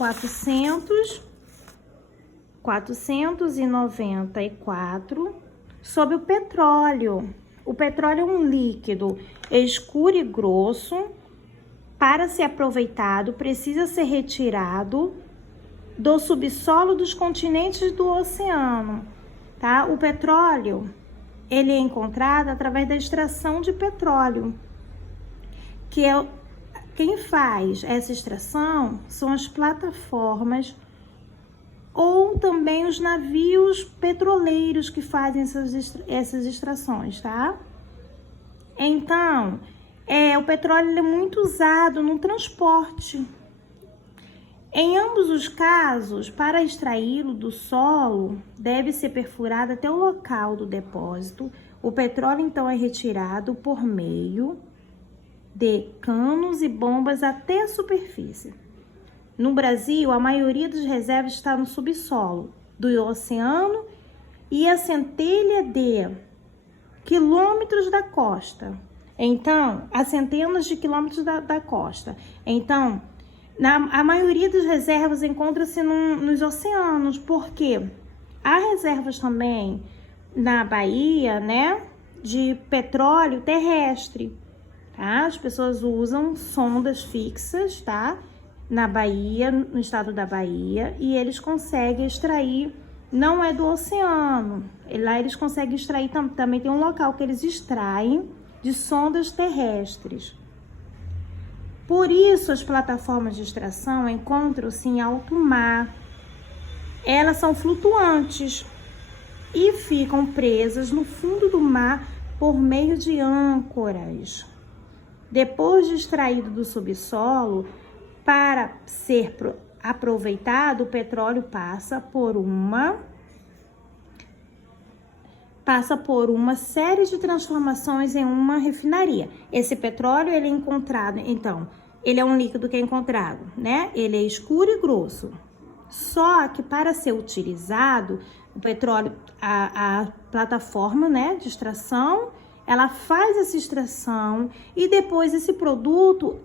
494 sobre o petróleo. O petróleo é um líquido escuro e grosso. Para ser aproveitado, precisa ser retirado do subsolo dos continentes e do oceano, tá? O petróleo, ele é encontrado através da extração de petróleo, que é quem faz essa extração são as plataformas ou também os navios petroleiros que fazem essas extrações, tá? Então, o petróleo é muito usado no transporte. Em ambos os casos, para extraí-lo do solo, deve ser perfurado até o local do depósito. O petróleo, então, é retirado por meio de canos e bombas até a superfície. No Brasil, a maioria das reservas está no subsolo do oceano e a centelha de quilômetros da costa. Então, a centenas de quilômetros da costa. Então, a maioria das reservas encontra-se nos oceanos, porque há reservas também na Bahia, né, de petróleo terrestre, tá? As pessoas usam sondas fixas, tá? Na Bahia, no estado da Bahia, e eles conseguem extrair, não é do oceano, lá eles conseguem extrair, também tem um local que eles extraem de sondas terrestres. Por isso, as plataformas de extração encontram-se em alto mar. Elas são flutuantes e ficam presas no fundo do mar por meio de âncoras. Depois de extraído do subsolo, para ser aproveitado, o petróleo passa por uma série de transformações em uma refinaria. Esse petróleo, ele é encontrado, então, ele é um líquido que é encontrado, né? Ele é escuro e grosso. Só que para ser utilizado, o petróleo, a plataforma, né, de extração, ela faz essa extração e depois esse produto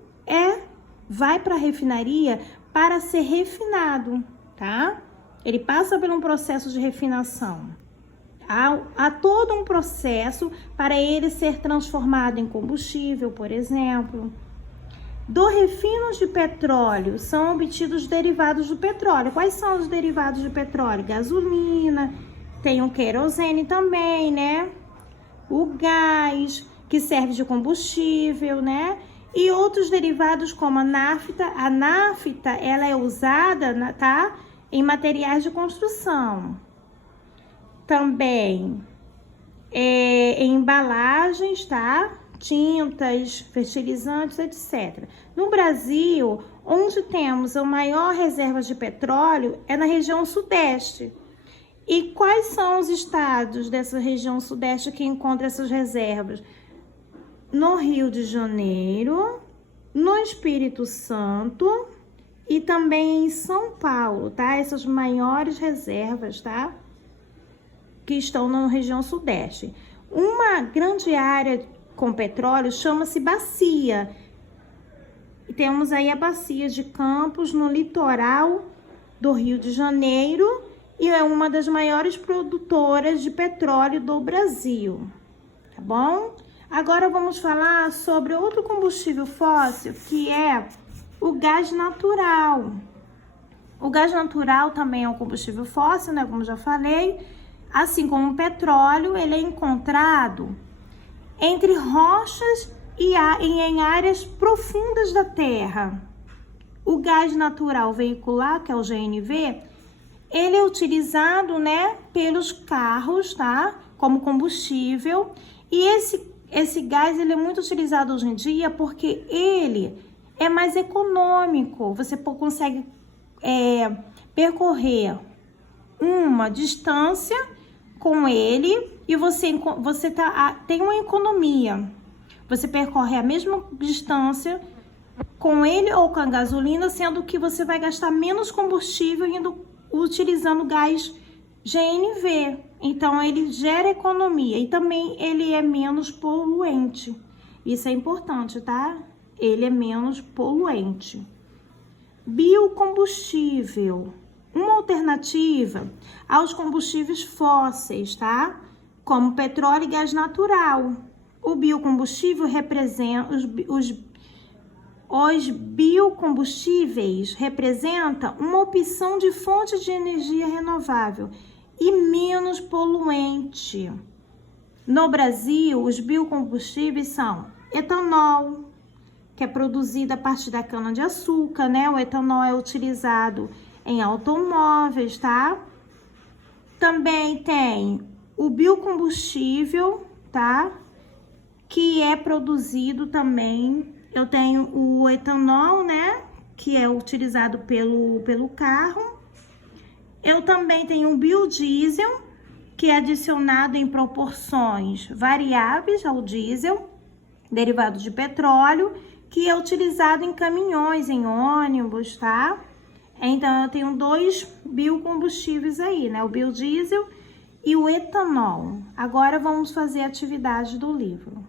vai para a refinaria para ser refinado, tá? Ele passa por um processo de refinação. Há todo um processo para ele ser transformado em combustível, por exemplo. Do refino de petróleo são obtidos derivados do petróleo. Quais são os derivados do petróleo? Gasolina, tem o querosene também, né? O gás, que serve de combustível, né? E outros derivados como a nafta. A nafta, ela é usada, tá? Em materiais de construção. Também em embalagens, tá? Tintas, fertilizantes, etc. No Brasil, onde temos a maior reserva de petróleo é na região sudeste. E quais são os estados dessa região sudeste que encontram essas reservas? No Rio de Janeiro, no Espírito Santo e também em São Paulo, tá? Essas maiores reservas, tá? Que estão na região sudeste. Uma grande área com petróleo chama-se bacia. E temos aí a bacia de Campos, no litoral do Rio de Janeiro, e é uma das maiores produtoras de petróleo do Brasil, tá bom? Agora vamos falar sobre outro combustível fóssil, que é o gás natural. O gás natural também é um combustível fóssil, né, como já falei. Assim como o petróleo, ele é encontrado entre rochas e em áreas profundas da Terra. O gás natural veicular, que é o GNV, ele é utilizado, né, pelos carros, tá? Como combustível. E esse gás, ele é muito utilizado hoje em dia porque ele é mais econômico. Você consegue percorrer uma distância com ele e você tem uma economia. Você percorre a mesma distância com ele ou com a gasolina, sendo que você vai gastar menos combustível utilizando gás GNV. Então, ele gera economia e também ele é menos poluente. Isso é importante, tá? Ele é menos poluente. Biocombustível, uma alternativa aos combustíveis fósseis, tá? Como petróleo e gás natural. O biocombustível representa os biocombustíveis representam uma opção de fonte de energia renovável e menos poluente. No Brasil, os biocombustíveis são etanol, que é produzido a partir da cana-de-açúcar, né? O etanol é utilizado em automóveis, tá? Também tem o biocombustível, tá? Que é produzido também. Eu tenho o etanol, né? Que é utilizado pelo carro. Eu também tenho o biodiesel, que é adicionado em proporções variáveis ao diesel, derivado de petróleo, que é utilizado em caminhões, em ônibus, tá? Então, eu tenho dois biocombustíveis aí, né? O biodiesel e o etanol. Agora, vamos fazer a atividade do livro.